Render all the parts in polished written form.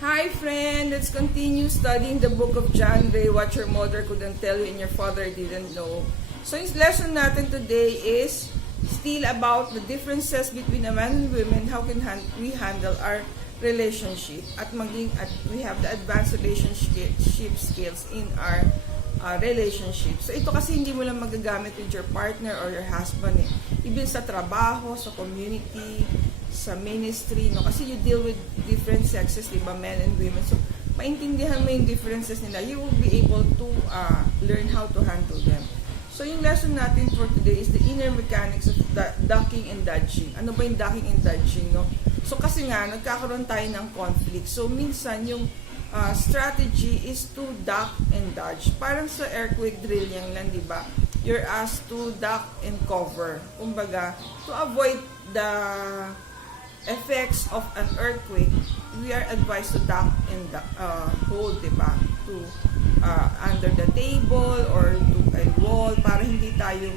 Hi friend, let's continue studying the book of John Ray, What Your Mother Couldn't Tell You and Your Father Didn't Know. So yung lesson natin today is still about the differences between a man and women, how can we handle our relationship at we have the advanced relationship skills in our relationship. So ito kasi hindi mo lang magagamit with your partner or your husband even sa trabaho, sa community, sa ministry, no? Kasi you deal with different sexes, diba, men and women. So, maintindihan mo yung differences nila. You will be able to learn how to handle them. So, yung lesson natin for today is the inner mechanics of ducking and dodging. Ano ba yung ducking and dodging, no? So, kasi nga, nagkakaroon tayo ng conflict. So, minsan, yung strategy is to duck and dodge. Parang sa earthquake drill yan lang, diba? You're asked to duck and cover. Kumbaga, to avoid the effects of an earthquake, we are advised to duck and hold, diba? To under the table or to a wall para hindi tayo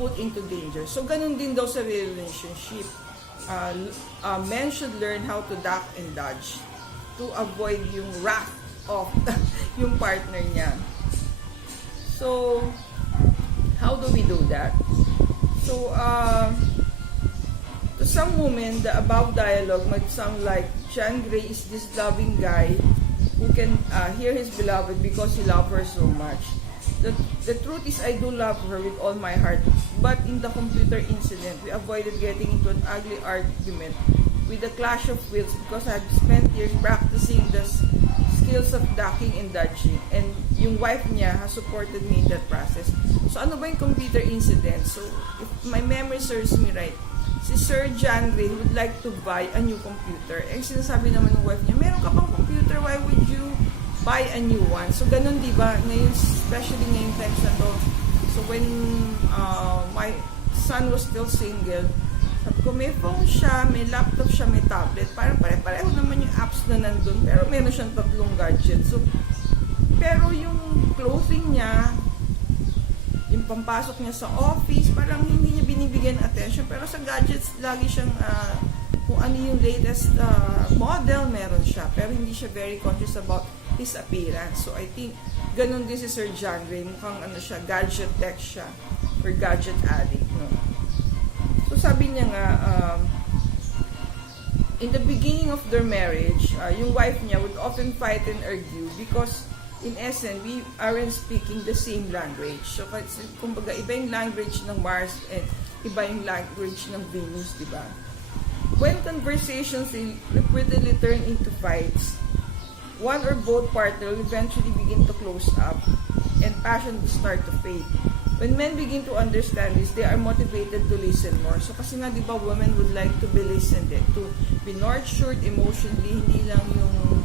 put into danger. So, ganun din daw sa relationship. Men should learn how to duck and dodge to avoid yung wrath of yung partner niya. So, how do we do that? So, to some women, the above dialogue might sound like John Gray is this loving guy who can hear his beloved because he loves her so much. The truth is, I do love her with all my heart, but in the computer incident, we avoided getting into an ugly argument with a clash of wills because I had spent years practicing the skills of ducking and dodging, and yung wife niya has supported me in that process. So, ano ba yung computer incident? So, if my memory serves me right, si Sir John Gray would like to buy a new computer. Eh, sinasabi naman ng wife niya, meron ka pang computer, why would you buy a new one? So, ganun, di ba? Ngayon, especially ngayong times na to. So, when my son was still single, sabi ko, may phone siya, may laptop siya, may tablet. Parang pare-pareho naman yung apps na nandun. Pero meron siyang 3 gadgets. So, pero yung clothing niya, yung pampasok niya sa office, parang hindi niya binibigyan attention. Pero sa gadgets, lagi siyang kung ano yung latest model, meron siya. Pero hindi siya very conscious about his appearance. So, I think, ganun din si Sir John Ray. Mukhang siya, gadget tech siya. Or gadget addict, no? So, sabi niya nga, in the beginning of their marriage, yung wife niya would often fight and argue because in essence, we aren't speaking the same language. So, kumbaga, iba yung language ng Mars and iba yung language ng Venus, di ba? When conversations repeatedly turn into fights, one or both partners will eventually begin to close up and passion will start to fade. When men begin to understand this, they are motivated to listen more. So, kasi nga, di ba, women would like to be listened to be nurtured emotionally, hindi lang yung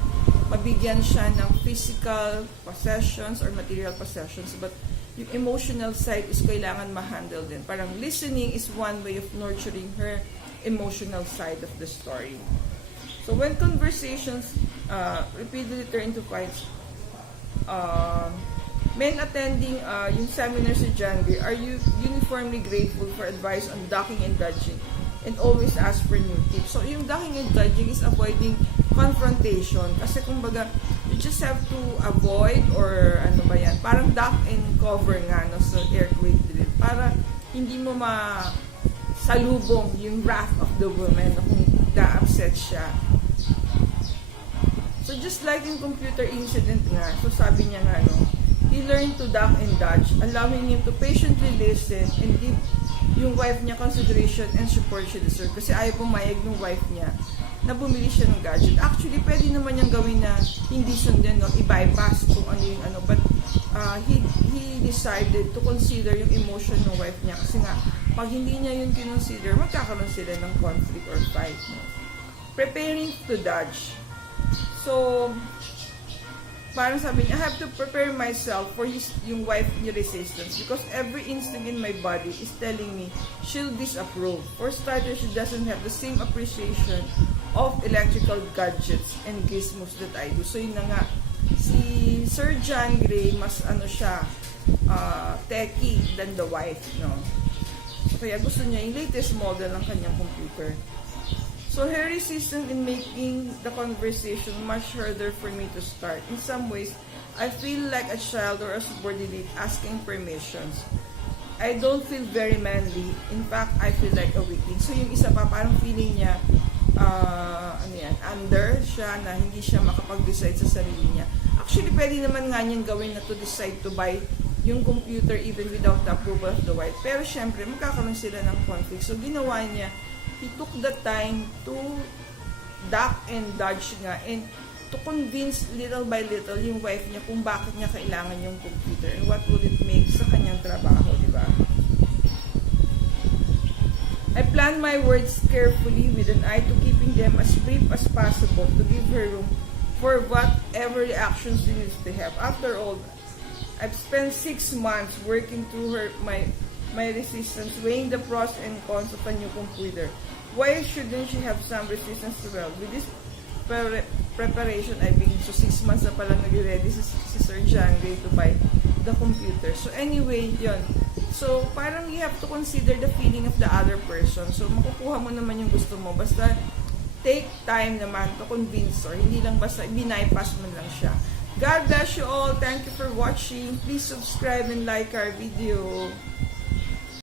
mabigyan siya ng physical possessions or material possessions, but yung emotional side is kailangan ma-handle din. Parang listening is one way of nurturing her emotional side of the story. So when conversations repeatedly turn into fights, men attending yung seminar si John Gray are uniformly grateful for advice on ducking and dodging and always ask for new tips. So, yung ducking and dodging is avoiding confrontation. Kasi, kumbaga, you just have to avoid or ano ba yan, parang duck and cover nga no, sa earthquake drill para hindi mo masalubong yung wrath of the woman kung na-upset siya. So, just like yung computer incident nga, so sabi niya nga, no, he learned to duck and dodge, allowing him to patiently listen and give yung wife niya consideration and support she deserves. Kasi ayaw pumayag ng wife niya na bumili siya ng gadget. Actually, pwede naman niyang gawin na hindi sundin, no? I-bypass kung ano yung ano. But he decided to consider yung emotion ng wife niya. Kasi nga, pag hindi niya yun kinonsider, magkakaroon sila ng conflict or fight. No? Preparing to dodge. So, parang sabi niya, I have to prepare myself for yung wife niya resistance because every instinct in my body is telling me she'll disapprove. For starters, she doesn't have the same appreciation of electrical gadgets and gizmos that I do. So, yun na nga, si Sir John Gray, mas techie than the wife, no? So, kaya gusto niya yung latest model ng kanyang computer. So her resistance in making the conversation much harder for me to start. In some ways, I feel like a child or a subordinate asking permissions. I don't feel very manly. In fact, I feel like a weakling. So yung isa pa, parang feeling niya, under siya, na hindi siya makapag-decide sa sarili niya. Actually, pwede naman nga niyang gawin na to decide to buy yung computer even without the approval of the wife. Pero syempre, magkakaroon sila ng conflict. So ginawa niya, he took the time to duck and dodge nga and to convince little by little yung wife niya kung bakit niya kailangan yung computer and what would it make sa kanyang trabaho, di ba? I plan my words carefully with an eye to keeping them as brief as possible to give her room for whatever reactions she needs to have. After all, I've spent 6 months working through my resistance, weighing the pros and cons of a new computer. Why shouldn't she have some resistance as well? With this preparation, I begin. So 6 months na pala nag-ready si Sir John Ray to buy the computer. So anyway, yun. So parang you have to consider the feeling of the other person. So makukuha mo naman yung gusto mo. Basta take time naman to convince her. Hindi lang basta binaypass mo lang siya. God bless you all. Thank you for watching. Please subscribe and like our video.